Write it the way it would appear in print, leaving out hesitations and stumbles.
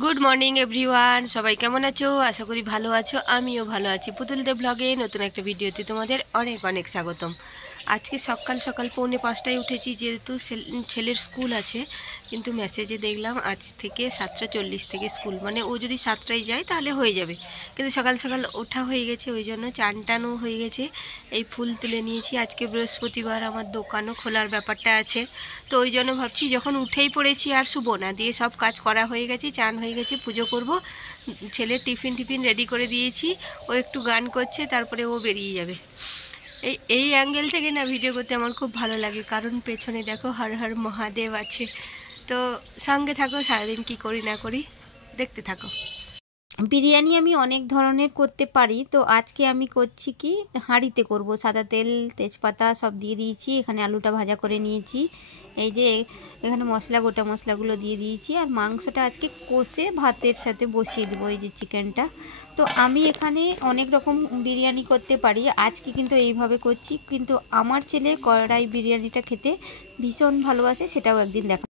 Good morning everyone, সবাই কেমন আছো? আশা করি ভালো আছো। আমিও ভালো আছি। পুতুল দে ব্লগে নতুন একটা ভিডিওতে তোমাদের অনেক অনেক স্বাগতম। আজকে সকাল সকাল 4:45টায় উঠেছি, যেহেতু ছেলের স্কুল আছে। কিন্তু মেসেজে দেখলাম আজ থেকে 7:40 থেকে স্কুল, মানে ও যদি 7টায় যায় তাহলে হয়ে যাবে। কিন্তু সকাল সকাল ওঠা হয়ে গেছে, ওই জন্য চান টানও হয়ে গেছে। এই ফুল তুলে নিয়েছি। আজকে বৃহস্পতিবার, আমার দোকানও খোলার ব্যাপারটা আছে। তো ওই জন্য ভাবছি যখন উঠেই পড়েছি আর শুবো না, দিয়ে সব কাজ করা হয়ে গেছে, চান হয়ে গেছে, পুজো করব। ছেলের টিফিন রেডি করে দিয়েছি। ও একটু গান করছে, তারপরে ও বেরিয়ে যাবে। এই অ্যাঙ্গেল থেকে না ভিডিও করতে আমার খুব ভালো লাগে, কারণ পেছনে দেখো হর হর মহাদেব আছে। তো সঙ্গে থাকো, সারাদিন কি করি না করি দেখতে থাকো। বিরিয়ানি আমি অনেক ধরনের করতে পারি, তো আজকে আমি করছি কি হাঁড়িতে করব। সাদা তেল, তেজপাতা সব দিয়ে দিয়েছি। এখানে আলুটা ভাজা করে নিয়েছি। এই যে এখানে গোটা মশলাগুলো দিয়ে দিয়েছি। আর মাংসটা আজকে কষে ভাতের সাথে বসিয়ে দেবো, এই যে চিকেনটা। তো আমি এখানে অনেক রকম বিরিয়ানি করতে পারি, আজকে কিন্তু এইভাবে করছি। কিন্তু আমার ছেলে কড়াই বিরিয়ানিটা খেতে ভীষণ ভালোবাসে, সেটাও একদিন দেখা।